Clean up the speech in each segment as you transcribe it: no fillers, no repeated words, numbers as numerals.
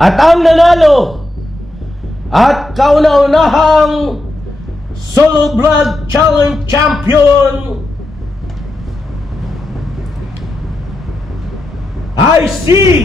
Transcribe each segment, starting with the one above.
At ang nanalo at kauna-unahang Solo Vlog Challenge Champion I see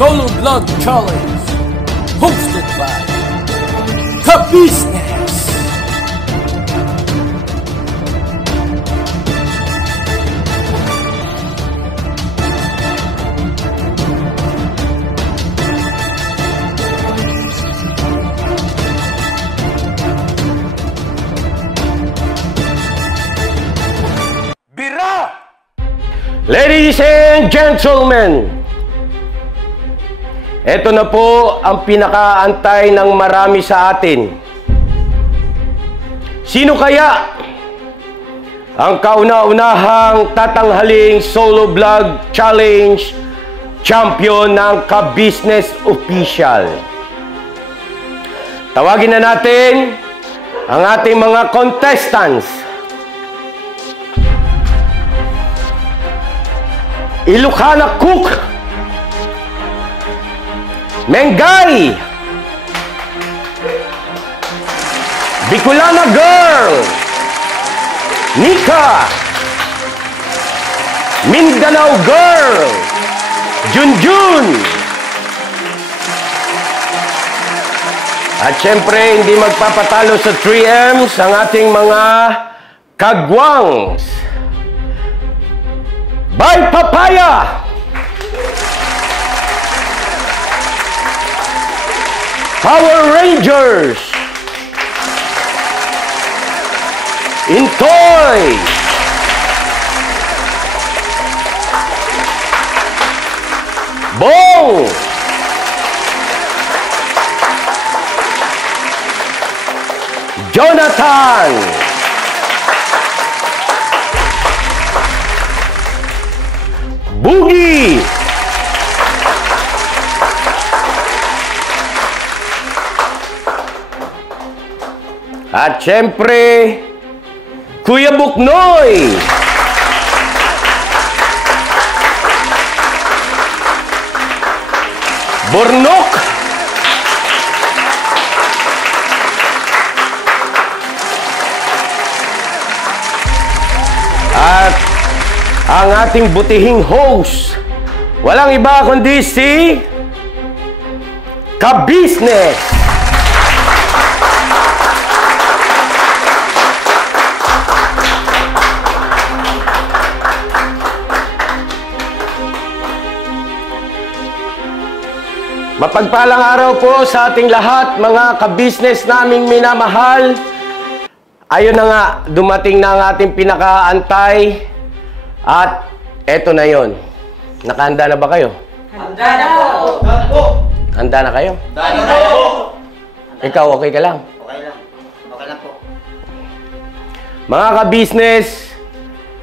Solo Vlog Challenge, hosted by Ka-Business. Bira! Ladies and gentlemen, ito na po ang pinakaantay ng marami sa atin. Sino kaya ang kauna-unahang tatanghaling Solo Vlog Challenge Champion ng Ka-Business Official? Tawagin na natin ang ating mga contestants. Ilocana Cook, Mengay, Bicolana Girl, Nika, Mindanao Girl, Junjun. At syempre, hindi magpapatalo sa 3Ms ang ating mga kagwangs. By Papaya, Power Rangers, Intoy, Bong, Jonathan, Boogie, at syempre, Kuya Buknoy, Bornok, at ang ating butihing host, walang iba kundi si Ka-Business. Mapagpalang araw po sa ating lahat, mga ka-business naming minamahal. Ayun na nga, dumating na ang ating pinakaantay At eto na yon. Nakahanda na ba kayo? Handa na po. Handa na kayo? Handa na po. Ikaw, okay ka lang? Okay lang. Okay lang po. Mga ka-business,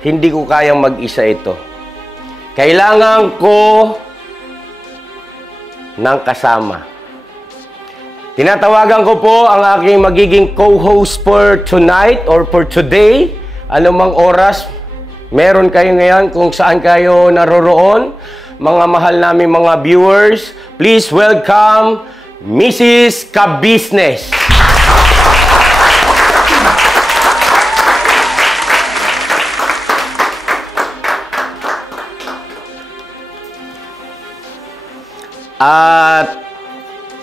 hindi ko kayang mag-isa ito. Kailangan ko ng kasama. Tinatawagan ko po ang aking magiging co-host for tonight or for today. Anumang oras meron kayo ngayon kung saan kayo naroroon. Mga mahal naming mga viewers, please welcome Mrs. Ka-Business. At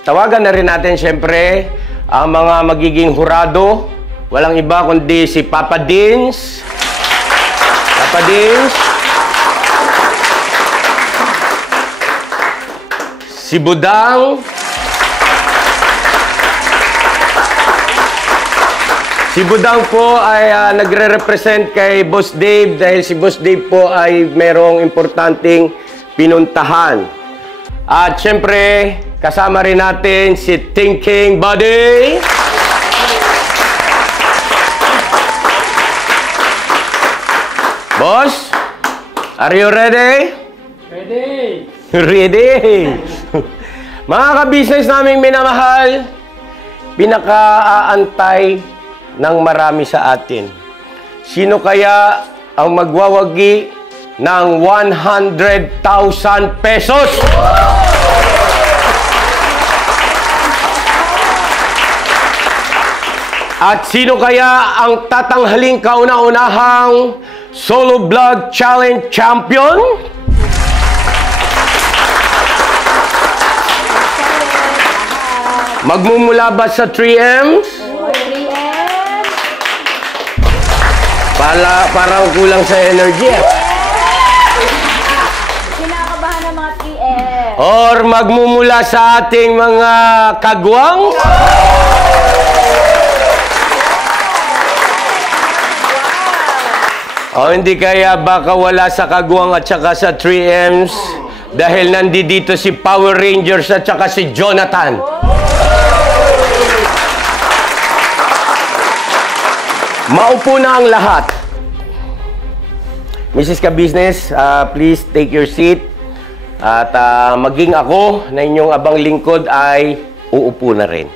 tawagan na rin natin siyempre ang mga magiging hurado. Walang iba kundi si Papa Dins. Papa Dins. Si Budang. Si Budang po ay nagre-represent kay Boss Dave dahil si Boss Dave po ay merong importanteng pinuntahan. At syempre, kasama rin natin si Thinking Buddy. Boss, are you ready? Ready! Ready! Mga ka-business naming minamahal, pinaka-aantay ng marami sa atin. Sino kaya ang magwawagi ng 100,000 pesos? At sino kaya ang tatanghaling kauna-unahang Solo Vlog Challenge Champion? Magmumula ba sa 3Ms? 3M. Parang kulang sa energy. Kinakabahan ng mga 3M. Or magmumula sa ating mga kagwang? O hindi kaya baka wala sa kagwang at saka sa 3Ms dahil nandito si Power Rangers at saka si Jonathan. Maupo na ang lahat. Mrs. Ka-Business, please take your seat. At maging ako na inyong abang lingkod ay uupo na rin.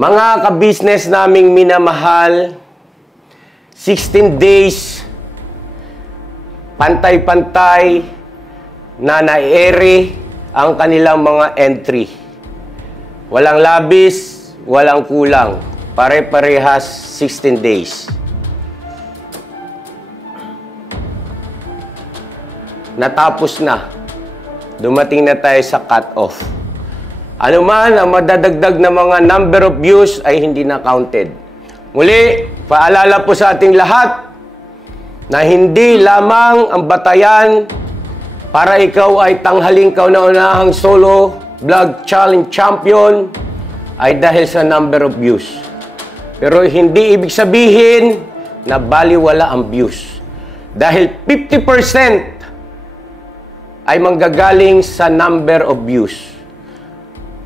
Mga ka-business naming minamahal, 16 days, pantay-pantay na na-ere ang kanilang mga entry. Walang labis, walang kulang. Pare-parehas 16 days. Natapos na. Dumating na tayo sa cut-off. Ano man ang madadagdag na mga number of views ay hindi na counted. Muli, paalala po sa ating lahat na hindi lamang ang batayan para ikaw ay tanghaling kauna-unahang Solo Vlog Challenge Champion ay dahil sa number of views. Pero hindi ibig sabihin na baliwala ang views. Dahil 50% ay manggagaling sa number of views.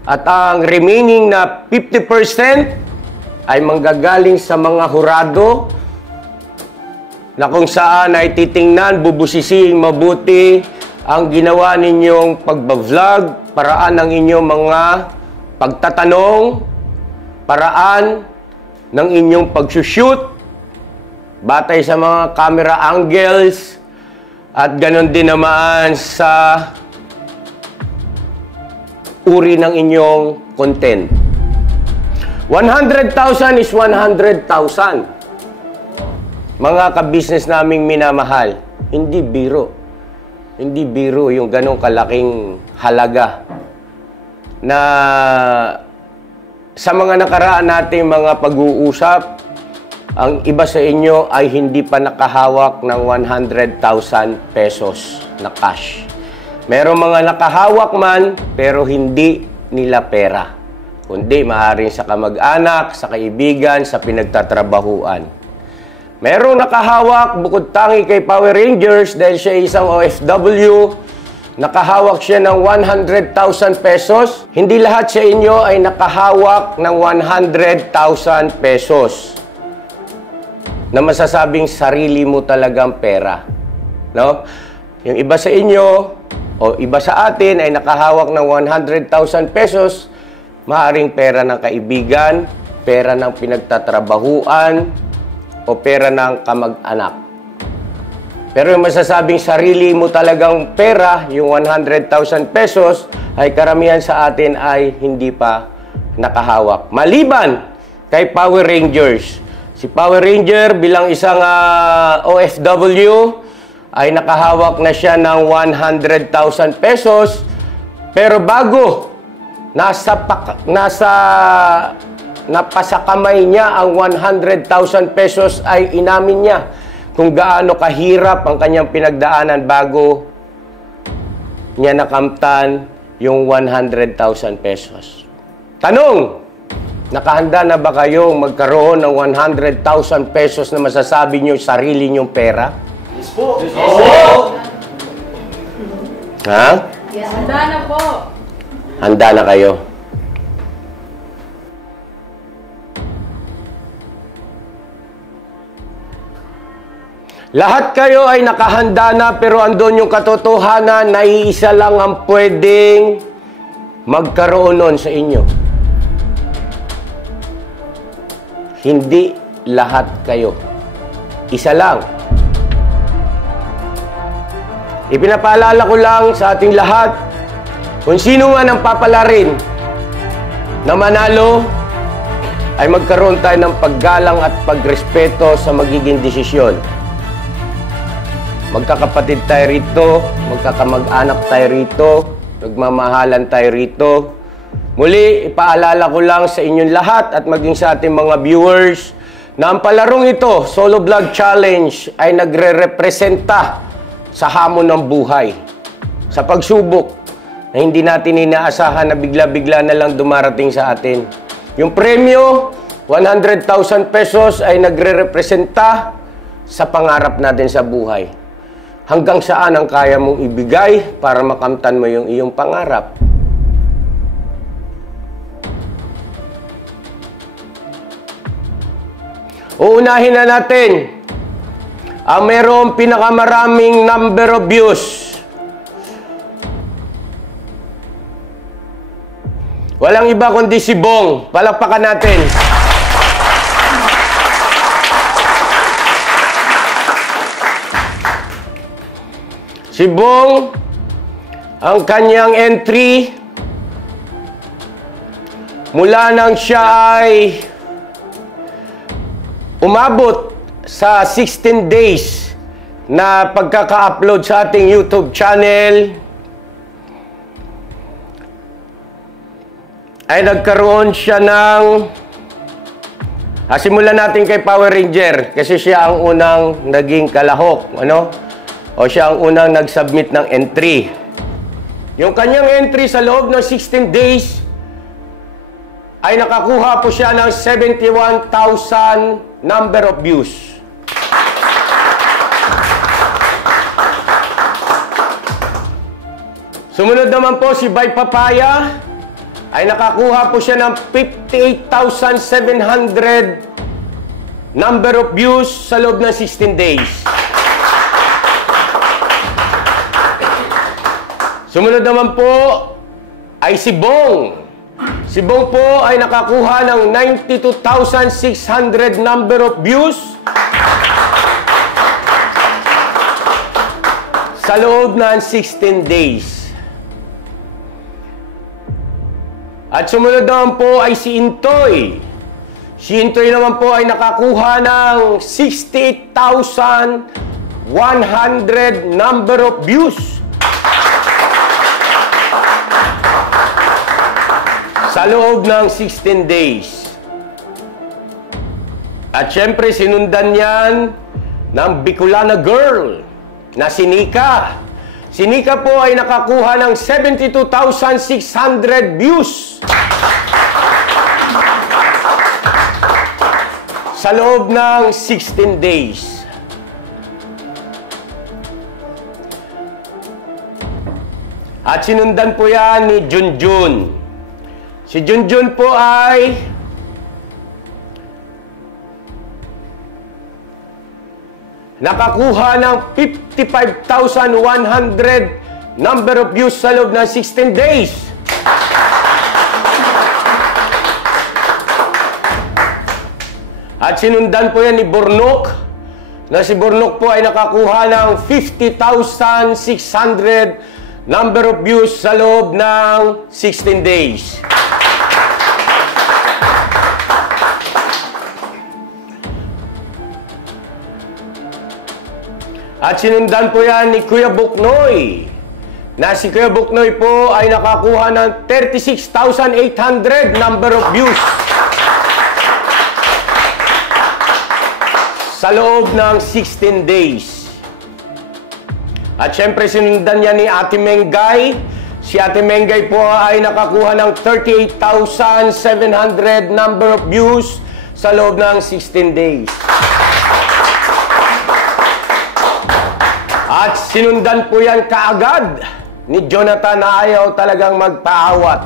At ang remaining na 50% ay manggagaling sa mga hurado na kung saan ay titingnan, bubusisiing mabuti ang ginawa ninyong pagbablog, paraan ng inyong mga pagtatanong, paraan ng inyong pagsushoot, batay sa mga camera angles, at ganon din naman sa uri ng inyong content. 100,000 is 100,000. Mga ka-business naming minamahal, hindi biro. Hindi biro yung ganong kalaking halaga na sa mga nakaraan nating mga pag-uusap, ang iba sa inyo ay hindi pa nakahawak ng 100,000 pesos na cash. Merong mga nakahawak man, pero hindi nila pera. kundi maaaring sa kamag-anak, sa kaibigan, sa pinagtatrabahuan. Merong nakahawak bukod tangi kay Power Rangers dahil siya isang OFW. Nakahawak siya ng 100,000 pesos. Hindi lahat sa inyo ay nakahawak ng 100,000 pesos na masasabing sarili mo talagang pera. No? Yung iba sa inyo o iba sa atin ay nakahawak ng 100,000 pesos, maaaring pera ng kaibigan, pera ng pinagtatrabahuan, o pera ng kamag-anak. Pero yung masasabing sarili mo talagang pera, yung 100,000 pesos, ay karamihan sa atin ay hindi pa nakahawak. Maliban kay Power Rangers. Si Power Ranger bilang isang OFW ay nakahawak na siya ng 100,000 pesos. Pero bago napasa kamay niya ang 100,000 pesos ay inamin niya kung gaano kahirap ang kanyang pinagdaanan bago niya nakamtan yung 100,000 pesos. Tanong, nakahanda na ba kayong magkaroon ng 100,000 pesos na masasabi niyo sarili niyong pera? Yes po. Yes po. Ha? Yes, handa na po. Handa na kayo? Lahat kayo ay nakahanda na pero andun yung katotohanan na iisa lang ang pwedeng magkaroon nun sa inyo. Hindi lahat kayo. Isa lang. Ipinapaalala ko lang sa ating lahat kung sino man ang papalarin na manalo ay magkaroon tayo ng paggalang at pagrespeto sa magiging desisyon. Magkakapatid tayo rito, magkakamag-anak tayo rito, nagmamahalan tayo rito. Muli, ipaalala ko lang sa inyong lahat at maging sa ating mga viewers na ang palarong ito, Solo Vlog Challenge, ay nagre-representa sa hamon ng buhay, sa pagsubok na hindi natin inaasahan na bigla-bigla na lang dumarating sa atin. Yung premyo, 100,000 pesos ay nagre-representa sa pangarap natin sa buhay. Hanggang saan ang kaya mong ibigay para makamtan mo yung iyong pangarap? Uunahin na natin ang mayroong pinakamaraming number of views. Walang iba kundi si Bong. Palakpakan natin. Si Bong, ang kanyang entry, mula nang siya ay umabot sa 16 days na pagkaka-upload sa ating YouTube channel, ay nagkaroon siya ng... simulan natin kay Power Ranger kasi siya ang unang naging kalahok. Ano? O siya ang unang nag-submit ng entry. Yung kanyang entry sa loob ng 16 days ay nakakuha po siya ng 71,000 number of views. Sumunod naman po si Bay Papaya ay nakakuha po siya ng 58,700 number of views sa loob ng 16 days. Sumunod naman po ay si Bong. Si Bong po ay nakakuha ng 92,600 number of views sa loob ng 16 days. At sumunod naman po ay si Intoy. Si Intoy naman po ay nakakuha ng 68,100 number of views sa loob ng 16 days. At syempre, sinundan yan ng Bicolana girl na si Nika. Si Nika po ay nakakuha ng 72,600 views sa loob ng 16 days. At sinundan po yan ni Junjun. Si Junjun po ay nakakuha ng 55,100 number of views sa loob ng 16 days. At sinundan po yan ni Bornok, na si Bornok po ay nakakuha ng 50,600 number of views sa loob ng 16 days. At sinundan po yan ni Kuya Buknoy, na si Kuya Buknoy po ay nakakuha ng 36,800 number of views sa loob ng 16 days. At syempre sinundan niya ni Ate Mengay. Si Ate Mengay po ay nakakuha ng 38,700 number of views sa loob ng 16 days. At sinundan po yan kaagad ni Jonathan na ayaw talagang magpaawat.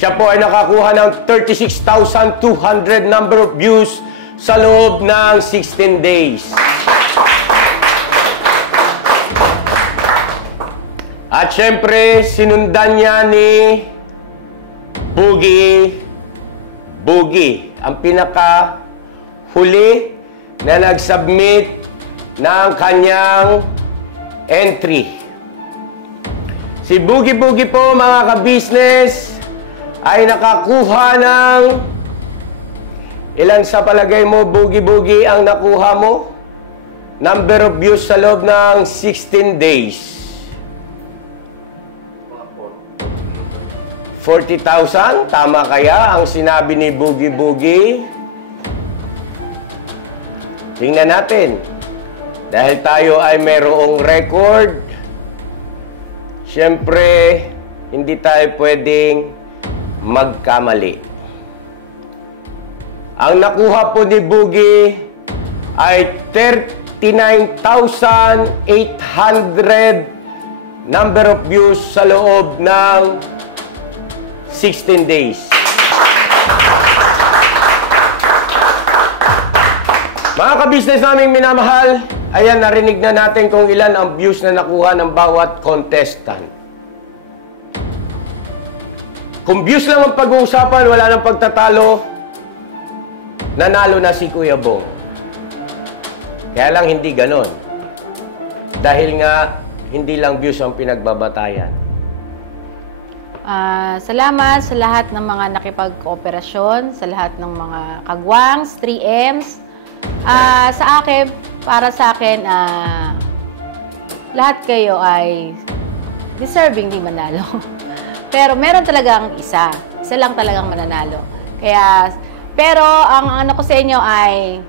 Siya po ay nakakuha ng 36,200 number of views sa loob ng 16 days. At syempre, sinundan niya ni Boogie, ang pinaka-huli na nag-submit ng kanyang entry. Si Boogie po, mga ka-business, ay nakakuha ng ilan sa palagay mo, Boogie, ang nakuha mo? Number of views sa loob ng 16 days. 40,000? Tama kaya ang sinabi ni Boogie? Tingnan natin. Dahil tayo ay mayroong record, siyempre, hindi tayo pwedeng magkamali. Ang nakuha po ni Boogie ay 39,800 number of views sa loob ng 16 days. Mga ka-business naming minamahal, ayan, narinig na natin kung ilan ang views na nakuha ng bawat contestant. Kung views lang ang pag-uusapan, wala nang pagtatalo, nanalo na si Kuya Bong. Kaya lang hindi ganon. Dahil nga, hindi lang views ang pinagbabatayan. Salamat sa lahat ng mga nakipag-kooperasyon, sa lahat ng mga kagwangs, 3Ms. Para sa akin, lahat kayo ay deserving di manalo. Pero meron talagang isa lang talagang mananalo. Pero ang ano ko sa inyo ay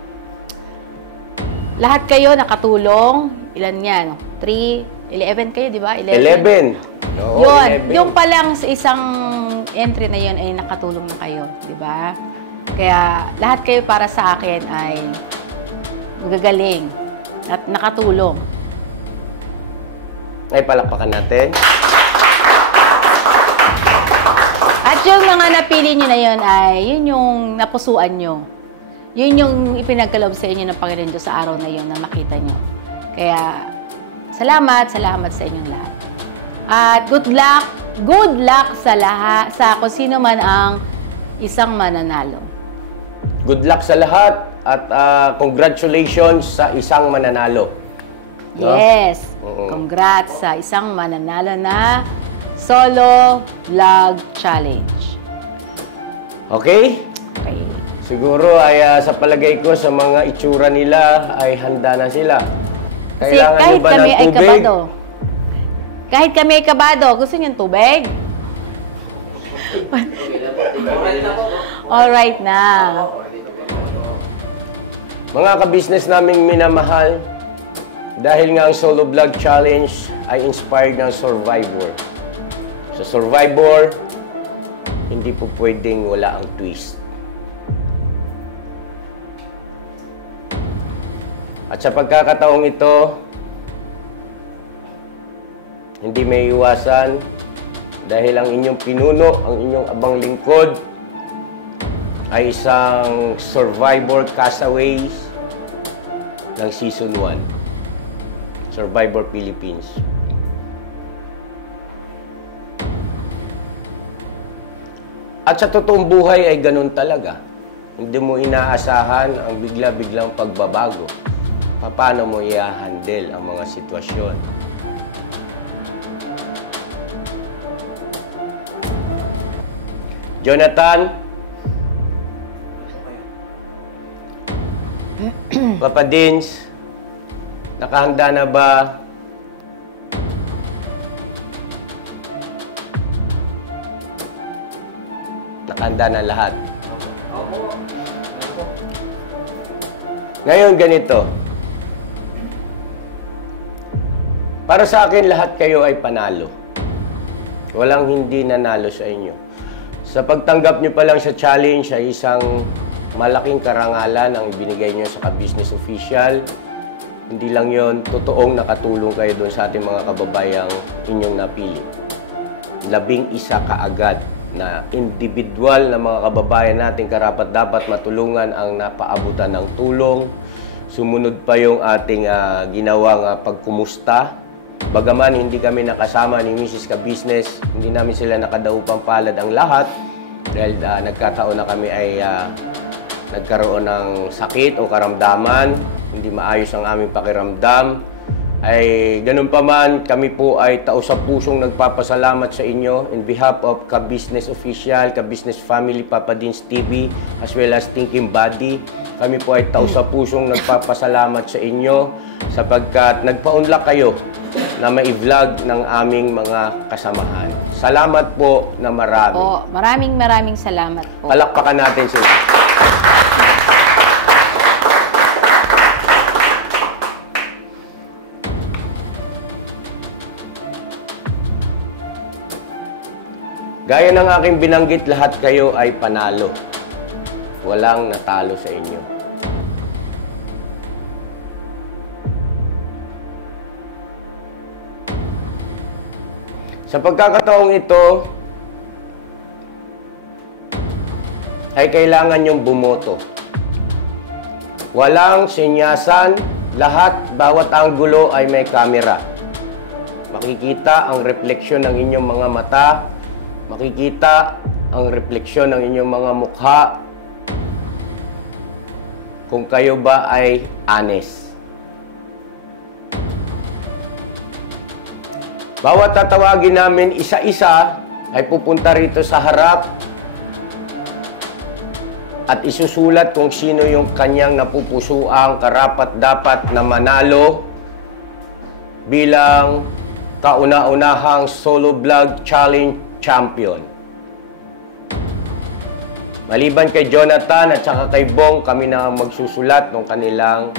lahat kayo nakatulong. Ilan yan? 3, 11 kayo, di ba? 11. Oo, yun. 11. Yung pa lang sa isang entry na yun ay nakatulong na kayo, di ba? Kaya lahat kayo para sa akin ay magagaling at nakatulong. Ay, palakpakan natin. At yung mga napili nyo na yun ay, yun yung napusuan nyo. Yun yung ipinagkaloob sa inyo ng Panginoon Diyos sa araw na yun na makita nyo. Kaya, salamat sa inyong lahat. At good luck sa lahat, sa kung sino man ang isang mananalo. Good luck sa lahat at congratulations sa isang mananalo. No? Yes. Congrats sa isang mananalo na Solo Vlog Challenge. Okay? Okay. Siguro ay sa palagay ko sa mga itsura nila ay handa na sila. Kailangan kahit nyo ba kami ng ay tubig? kabado. Kahit kami ay kabado. Gusto niyo ng tubig? Alright na. Mga ka-business naming minamahal, dahil nga ang Solo Vlog Challenge ay inspired ng Survivor. Sa Survivor, hindi po pwedeng wala ang twist. At sa pagkakataong ito, hindi may iwasan dahil ang inyong pinuno, ang inyong abang lingkod ay isang survivor castaways ng Season 1. Survivor Philippines. At sa totoong buhay ay ganun talaga. Hindi mo inaasahan ang bigla-biglang pagbabago. Paano mo i-handle ang mga sitwasyon? Jonathan, Papa Dins, nakahanda na ba? Nakahanda na lahat. Ngayon ganito. Para sa akin, lahat kayo ay panalo. Walang hindi nanalo sa inyo. Sa pagtanggap nyo pa lang sa challenge ay isang malaking karangalan ang ibinigay nyo sa ka-business official. Hindi lang yon, totoong nakatulong kayo doon sa ating mga kababayang inyong napili. 11 kaagad na individual na mga kababayan natin karapat-dapat matulungan ang napaabutan ng tulong. Sumunod pa yung ating ginawang pagkumusta. Bagaman hindi kami nakasama ni Mrs. Ka-Business, hindi namin sila nakadaupang palad ang lahat dahil nagkataon na kami ay nagkaroon ng sakit o karamdaman, hindi maayos ang aming pakiramdam. Ay ganun pa man, kami po ay taos-pusong nagpapasalamat sa inyo in behalf of Ka-Business Official, Ka-Business Family, Papa Dins TV, as well as Thinking Body. Kami po ay taos-pusong nagpapasalamat sa inyo sapagkat nagpaunlak kayo na mai-vlog ng aming mga kasamahan. Salamat po na marami. Po, maraming salamat po. Palakpakan natin sila. Gaya ng aking binanggit, lahat kayo ay panalo. Walang natalo sa inyo. Sa pagkakataong ito, ay kailangan nyong bumoto. Walang sinyasan, lahat, bawat anggulo ay may kamera. Makikita ang refleksyon ng inyong mga mata, makikita ang refleksyon ng inyong mga mukha, kung kayo ba ay honest. Bawat tatawagin namin isa-isa ay pupunta rito sa harap at isusulat kung sino yung kanyang napupusuang karapat-dapat na manalo bilang kauna-unahang solo vlog challenge champion. Maliban kay Jonathan at saka kay Bong, kami na magsusulat ng kanilang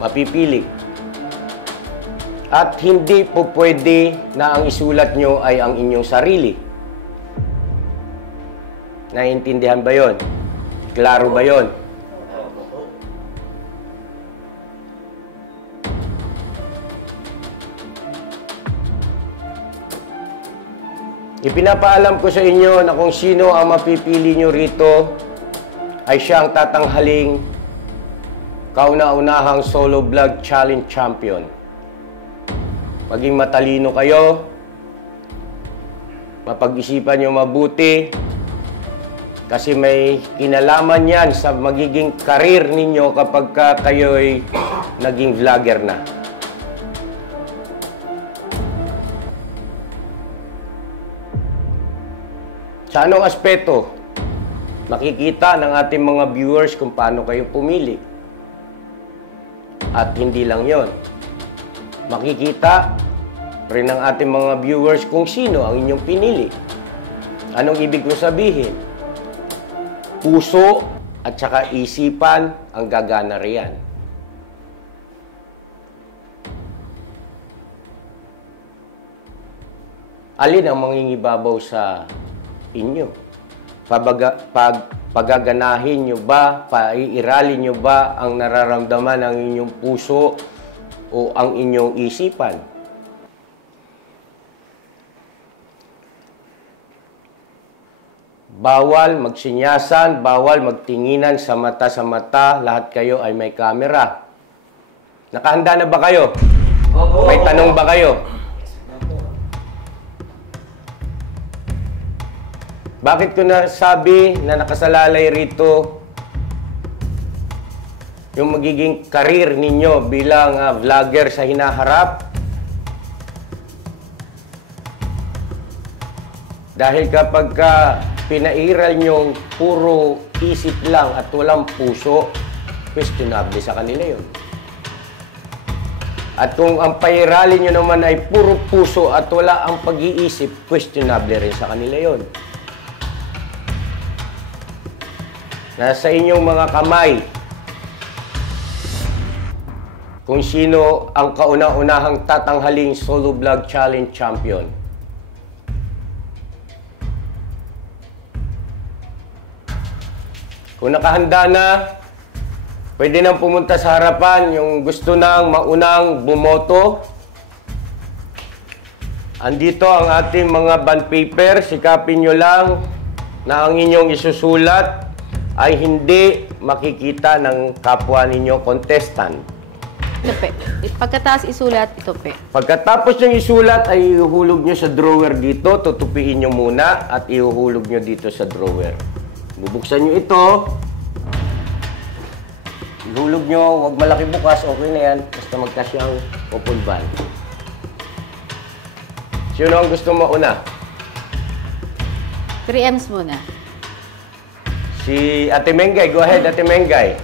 mapipili. At hindi po pwede na ang isulat nyo ay ang inyong sarili. Naiintindihan ba yon? Klaro ba yon? Ipinapaalam ko sa inyo na kung sino ang mapipili nyo rito ay siyang tatanghaling kauna-unahang solo vlog challenge champion. Maging matalino kayo, mapag-isipan nyo mabuti, kasi may kinalaman yan sa magiging karir ninyo kapag kayo'y naging vlogger na. Sa anong aspeto? Makikita ng ating mga viewers kung paano kayo pumili. At hindi lang yon. Makikita rin ng ating mga viewers kung sino ang inyong pinili. Anong ibig ko sabihin? Puso at saka isipan ang gagana riyan. Alin ang mangingibabaw sa inyo? pagaganahin nyo ba, paiiralin nyo ba ang nararamdaman ng inyong puso o ang inyong isipan? Bawal magsinyasan, bawal magtinginan sa mata, lahat kayo ay may camera. Nakahanda na ba kayo? Opo. May tanong ba kayo? Bakit ko nasabi na nakasalalay rito yung magiging karir ninyo bilang vlogger sa hinaharap? Dahil kapag pinairal nyong puro isip lang at walang puso, questionable sa kanila yun. At kung ang pairalin nyo naman ay puro puso at wala ang pag-iisip, questionable rin sa kanila yun. Nasa inyong mga kamay kung sino ang kauna-unahang tatanghaling solo vlog challenge champion. Kung nakahanda na, pwede nang pumunta sa harapan yung gusto nang maunang bumoto. Andito ang ating mga bond paper. Sikapin nyo lang na ang inyong isusulat ay hindi makikita ng kapwa ninyo contestant. Ito, pe. Pagkatapos isulat, ito, pe. Pagkatapos nyo isulat, ay ihuhulog nyo sa drawer dito. Tutupiin nyo muna at ihuhulog nyo dito sa drawer. Bubuksan nyo ito. Ihulog nyo, huwag malaki bukas, okay na yan. Basta magkasyang open band. Sino ang gusto mauna? 3Ms muna. Si Ate Mengay. Go ahead, Ate Mengay.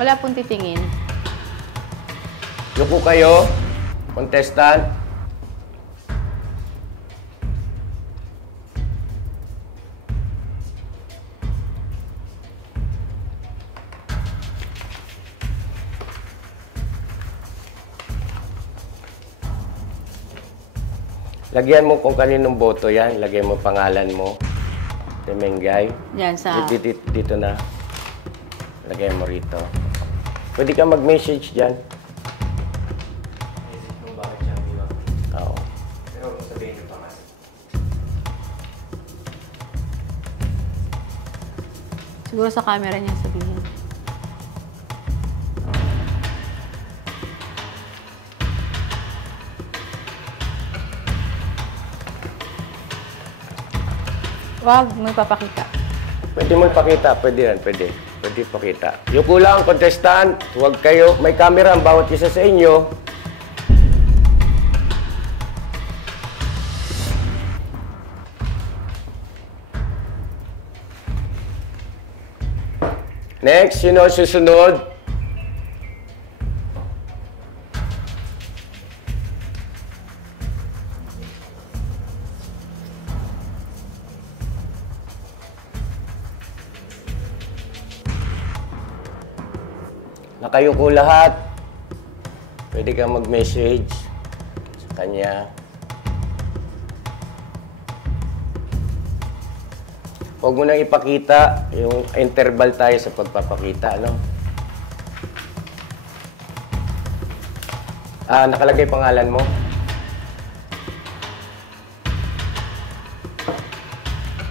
Wala pong titingin. Yuko kayo, contestant. Lagyan mo kung kaninong boto yan. Lagyan mo pangalan mo. Temengay. Yan, sa... Dito na. Lagyan mo rito. Pwede ka mag-message dyan. Oo. Siguro sa camera niya sabihin. Wag, may papakita. Pwede mo ipakita. Pwede yan. Pwede. Pwede ipakita. Yung kulang, contestant, huwag kayo. May camera ang bawat isa sa inyo. Next, sino susunod? Nakayuko lahat. Pwede kang mag-message sa kanya. Huwag mo nang ipakita yung interval tayo sa pagpapakita, ano? Nakalagay pangalan mo?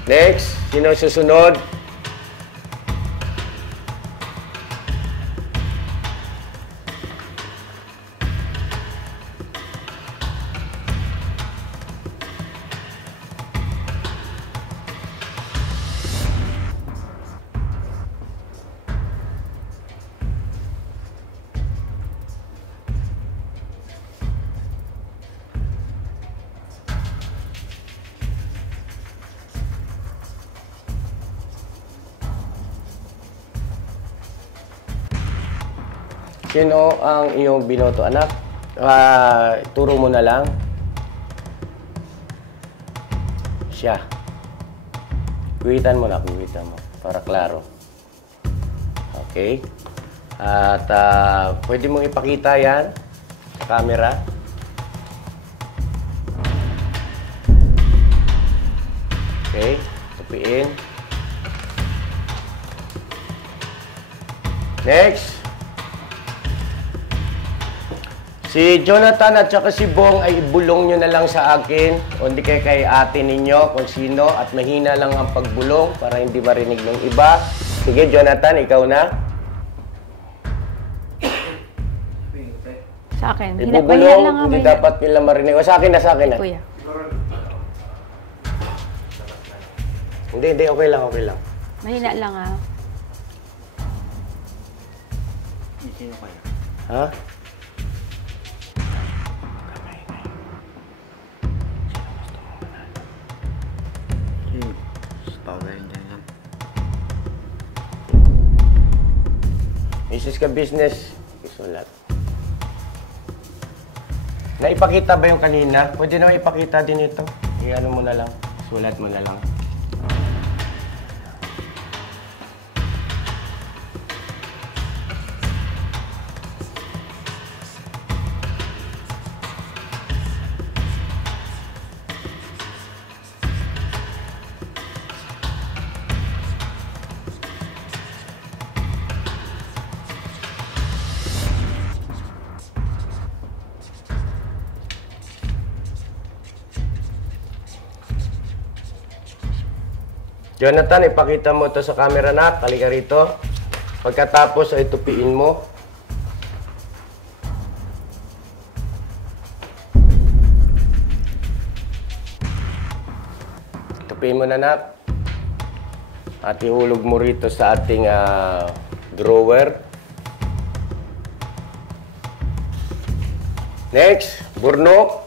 Next, sino susunod? Sino ang iyong binoto, anak? Turo mo na lang. Siya. Kuwitan mo na, kuwitan mo. Para klaro. Okay. At pwede mong ipakita yan sa camera. Okay. tupiin. Next. Si Jonathan at saka si Bong ay ibulong nyo na lang sa akin o hindi kay ate ninyo kung sino at mahina lang ang pagbulong para hindi marinig ng iba. Sige, Jonathan, ikaw na. Sa akin. Ibubulong, hindi dapat nila marinig. O, sa akin na, sa akin na. Kuya. Hindi, okay lang, okay lang. Mahina lang ah. Ha? Isis ka business, isulat. Naipakita ba yung kanina? Pwede naman ipakita din ito. I-ano mo na lang. Sulat mo na lang. Jonathan, ipakita mo ito sa camera na. Halika rito. Pagkatapos ay tupiin mo. Tupiin mo na, Nat. At ihulog mo rito sa ating drawer. Next, burnok.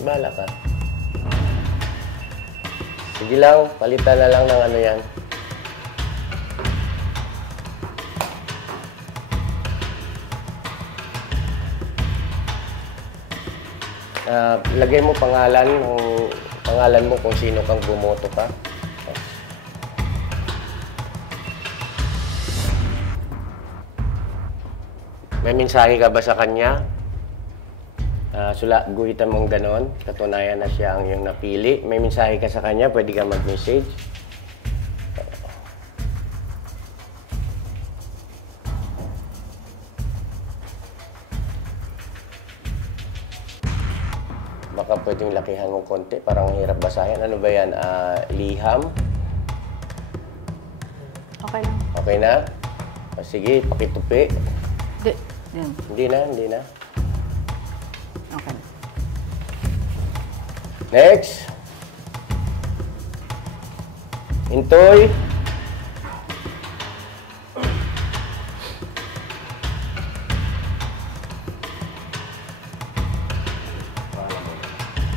Bala ka. Sige lang, palitan na lang ng ano yan. Lagay mo pangalan mo kung sino kang bumoto ka. May mensahe ka ba sa kanya? Guhitan mong ganon, katunayan na siya ang iyong napili. May mensahe ka sa kanya, pwede ka mag-message. Baka pwedeng lakihan mong konti, parang hirap basahin. Ano ba yan? Liham? Okay lang. Okay na? O, sige, pakitupi. Yun. Hindi na. Okay. Next. Intoy.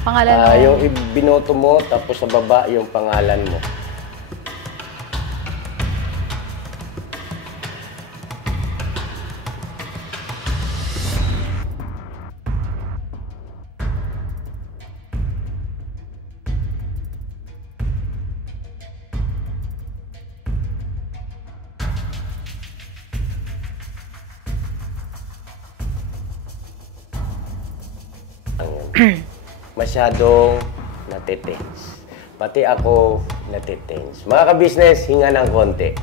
Pangalan mo? Yung binoto mo, tapos sa baba yung pangalan mo. Masyadong natitense. Pati ako natitense. Mga ka-business, hinga ng konti.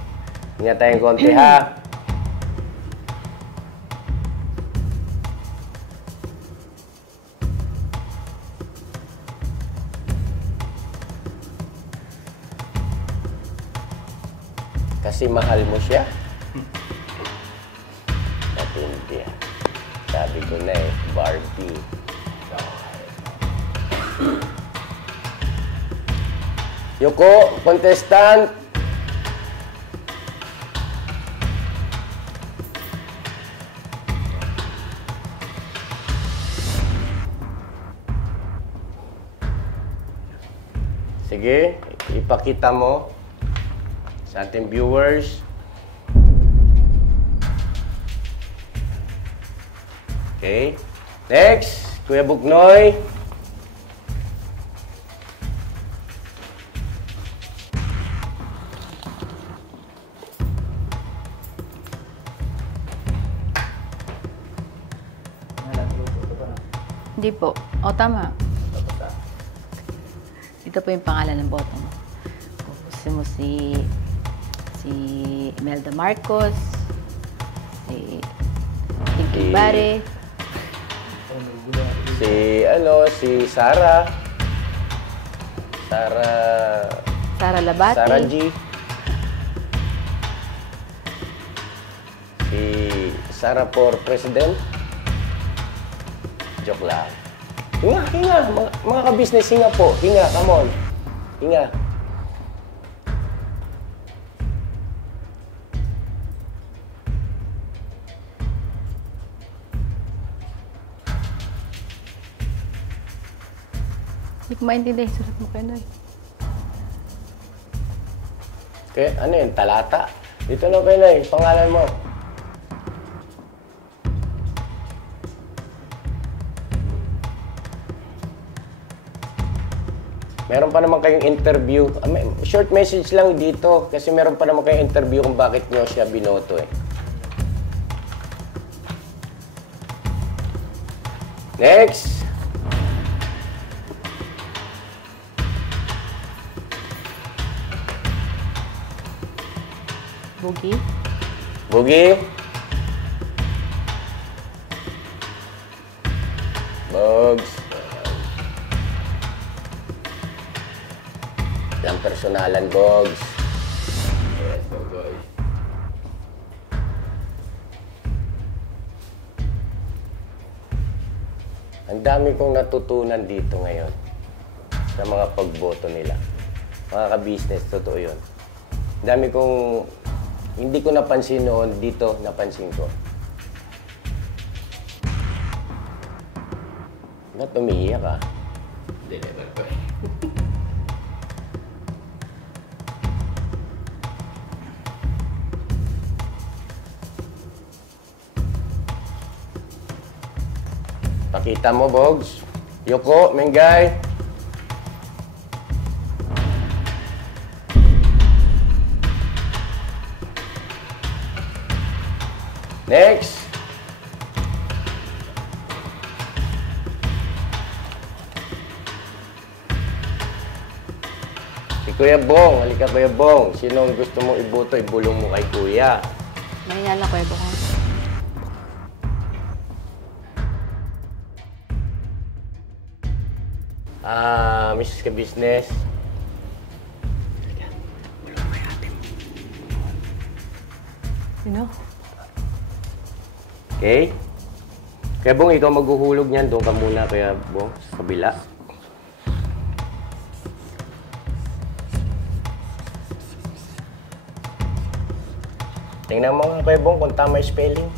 Hinga tayong konti, ha? Kasi mahal mo siya. Matindi. Sabi ko na eh, Barbie. Yoko, contestant. Sige, ipakita mo sa ating viewers. Okay. Next, Kuya Bugnoy. Hindi po. O, tama. Ito po yung pangalan ng boto mo. Gusto mo si Imelda Marcos, si Pinky Bare, si Sara. Sara Labati, Sara G. Si Sara for President. Joke lang. Hinga. Mga ka-business, hinga po. Hinga, come on. Hinga. hindi ko maintindihan yung sulat mo kayo, Noy. Okay, ano yun? Talata? Dito na kayo na pangalan mo. Meron pa naman kayong interview. Short message lang dito kasi meron pa naman kayong interview kung bakit nyo siya binoto eh. Next! Bugi. Bugi. Bogs. Yang personalan, Bogs. Yes, Bogoy. Ang dami kong natutunan dito ngayon sa mga pagboto nila. Mga ka-business, totoo yun. Ang dami kong hindi ko napansin noon, dito napansin ko. Ba't umiiyak ka? Deliver ko eh. Pakita mo, Bogs. Yoko, Mengay. Next. Si Kuya Bong. Halika, Kuya Bong. Sino ang gusto mong iboto, ibulong mo kay Kuya. Mahinala ko, Ebo ko. Mrs. Ka-Business. Sino? Okay? Kaya Bong, ikaw maghuhulog niyan. Doon ka muna, Kaya Bong, sa kabila. Tingnan mo nga, Kuya Bong, kung tama yung spelling.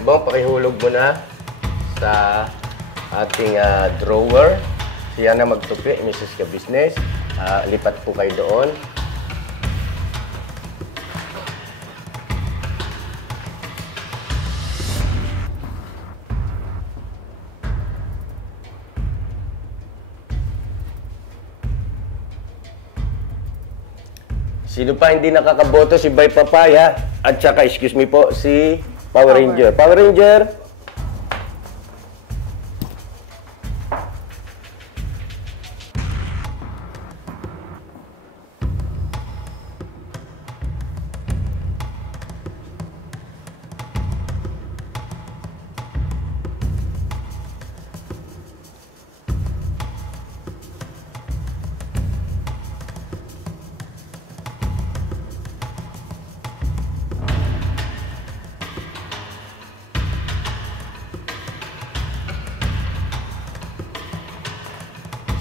Bong, pakihulog mo na sa ating drawer. Siya na magtupi, Mrs. Ka-Business. Lipat po kayo doon. Sino pa hindi nakakaboto? Si Bay Papaya. At saka, excuse me po, si Power Ranger. Power Ranger!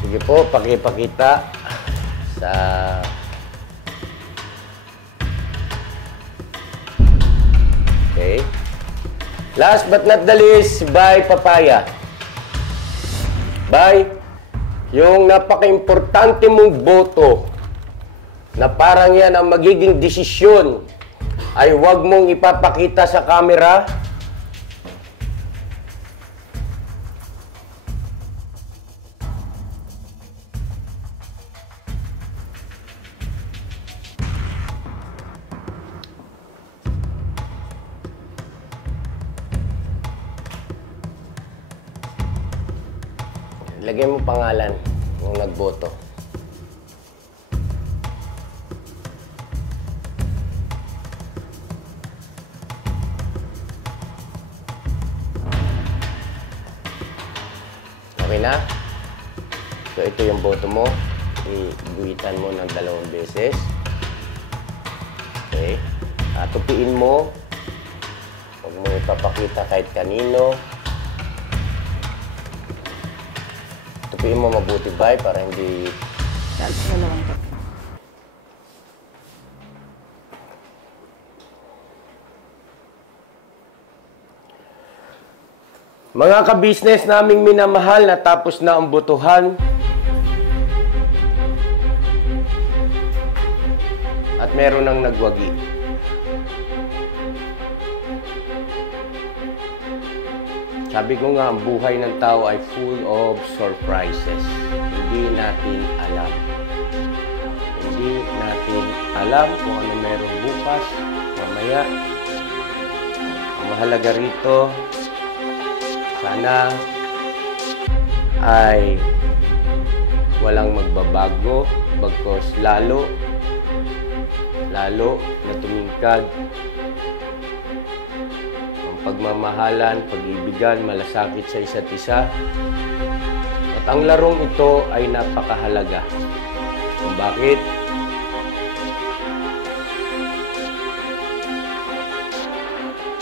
Sige po, pakipakita sa okay. Last but not the least, Bay Papaya. Bay, yung napaka-importante mong boto na parang yan ang magiging desisyon ay huwag mong ipapakita sa camera. Lagay mo pangalan ng nagboto. Okay na? So, ito yung boto mo. Iguhitan mo ng 2 beses. Okay. Tupiin mo. Huwag mo ipapakita kahit kanino. Tupiin mo mabuti ba para hindi... Mga ka-business naming minamahal, natapos na ang botohan. At meron nang nagwagi. Sabi ko nga, ang buhay ng tao ay full of surprises. Hindi natin alam. Hindi natin alam kung ano meron bukas, mamaya. Ang mahalaga rito, sana ay walang magbabago, bagkos lalo na tumingkad ang pagmamahalan, pag-ibigan, malasakit sa isa't isa. At ang larong ito ay napakahalaga. Kung bakit?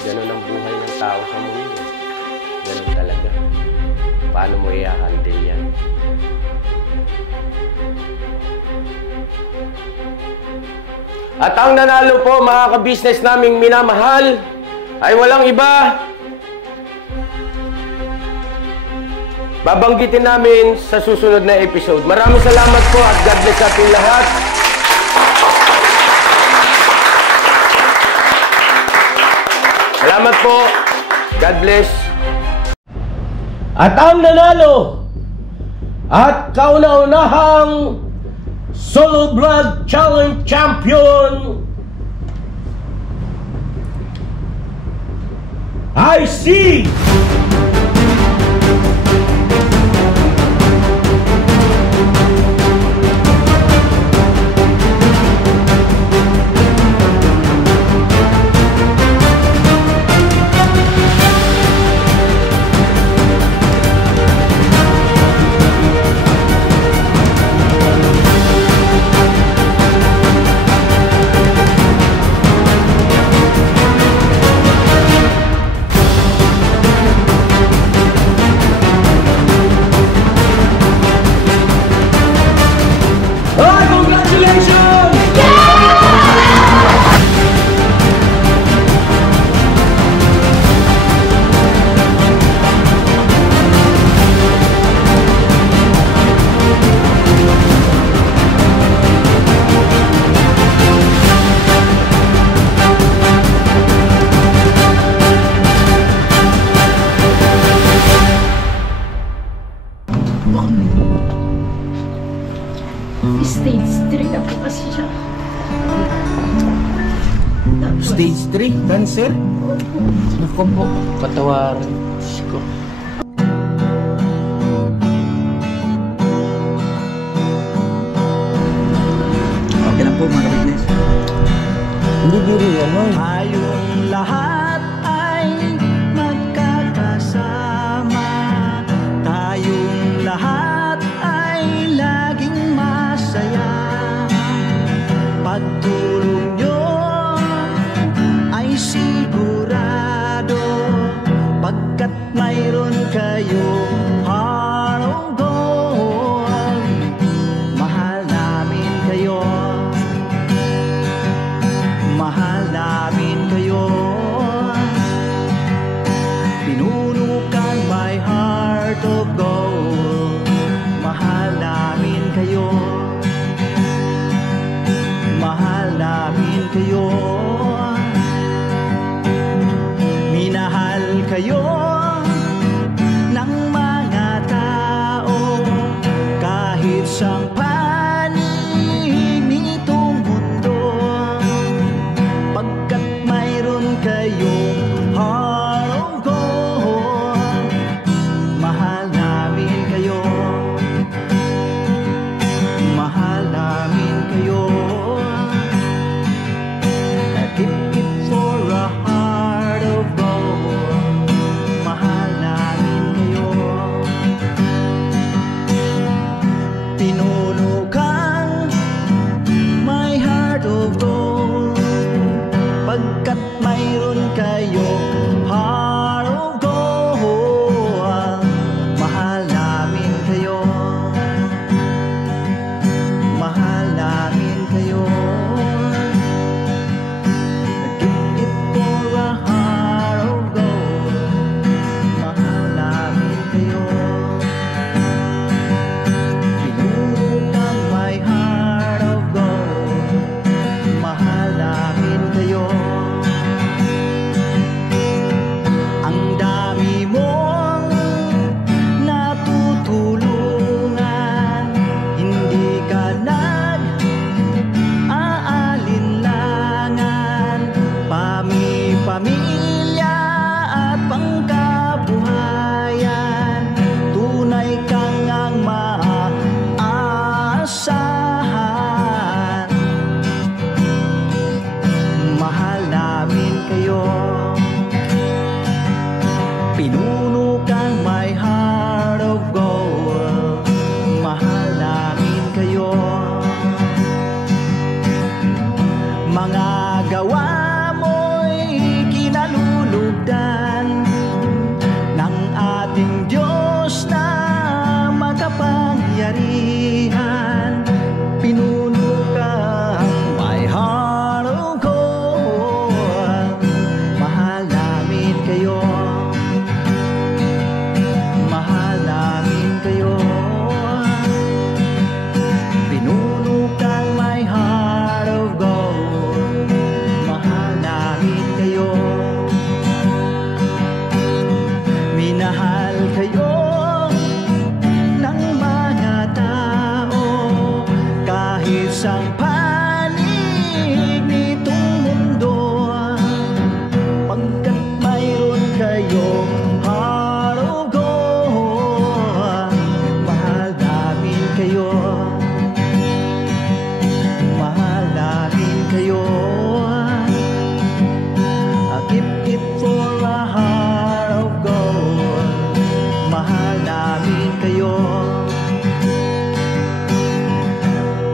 Ganun ang buhay ng tao sa mundo. Ganun talaga. Paano mo i-handle yan? At ang nanalo po, mga ka-business naming minamahal, ay walang iba. Babanggitin namin sa susunod na episode. Maraming salamat po at God bless sa ating lahat. Salamat po. God bless. At ang nanalo at kauna-unahang Solo Blood Challenge Champion I see Stage 3 na po kasi siya. Stage 3, cancer? Naku po, patawarin ko. Okay lang po mga business. Hindi biro yan, no? Tayong lahat ay magkakasama. Tayong lahat ay laging masaya. Pagtulong nyo ay sigurado, pagkat mayroon kayo heart of gold. Mahal namin kayo, mahal namin kayo. Pinuno kang my heart of gold. Mahal namin kayo, mahal namin kayo. Minahal kayo ng mga tao kahit sang panig nitong mundo, pagkat mayroon kayong heart of gold. Mahal namin kayo. ang panig nitong mundo, pagkat mayroon kayong heart of gold. Mahal namin kayo, mahal namin kayo. I keep it for a heart of gold. Mahal namin kayo.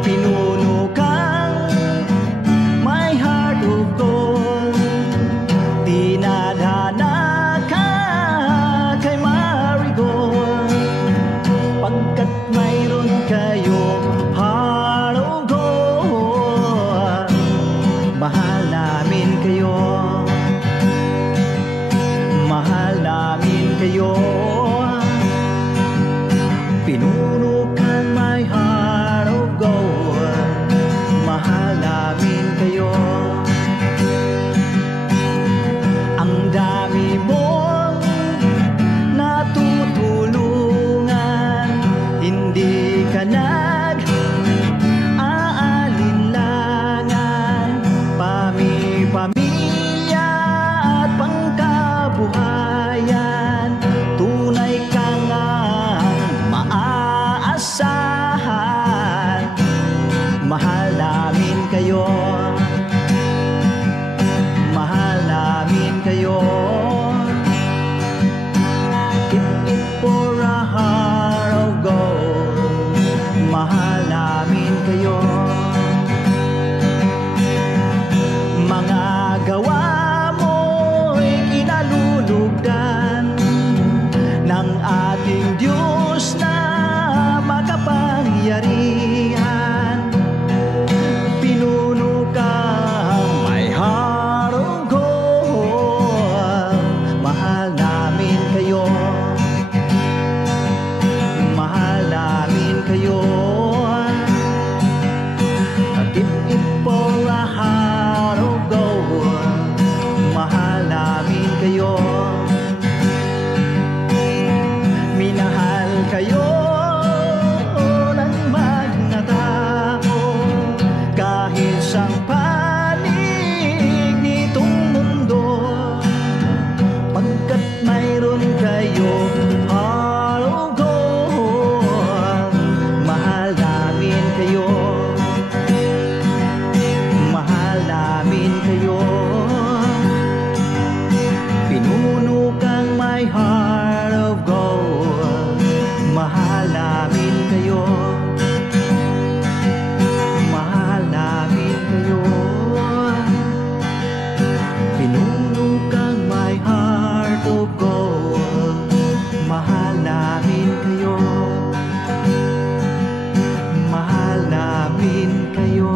Pinuno kang my heart of gold. Dinadhana ka kay Marigold, pagkat mayroon kayong heart of gold. Mahal namin kayo, mahal namin kayo. Pinuno kang my heart of gold. Mahal namin kayo. Ang dami mong natutulungan, hindi ka nag-aalinlangan. Pamilya at pangkabuhayan, tunay ka ngang maaasahan. Mahal namin kayo, mahal namin kayo. Keep it for a heart of gold. Mahal namin kayo. Mga gawa mo'y kinalulugdan ng ating Diyos na makapangyarihan. Pinuno kang my heart of gold. Mahal namin kayo, mahal namin kayo. Keep it for a heart of gold. Mahal namin kayo. Minahal kayo ng mga tao, kahit sang panig nitong mundo, pagkat mayroon kayong heart of gold. Mahal namin kayo, mahal namin kayo. Pinuno kang my heart of gold. Mahal namin kayo, mahal namin kayo. Pinuno kang my heart of gold. Mahal namin kayo, mahal namin kayo.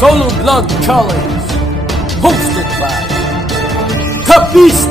Solo Blood Challenge, hosted by Capiz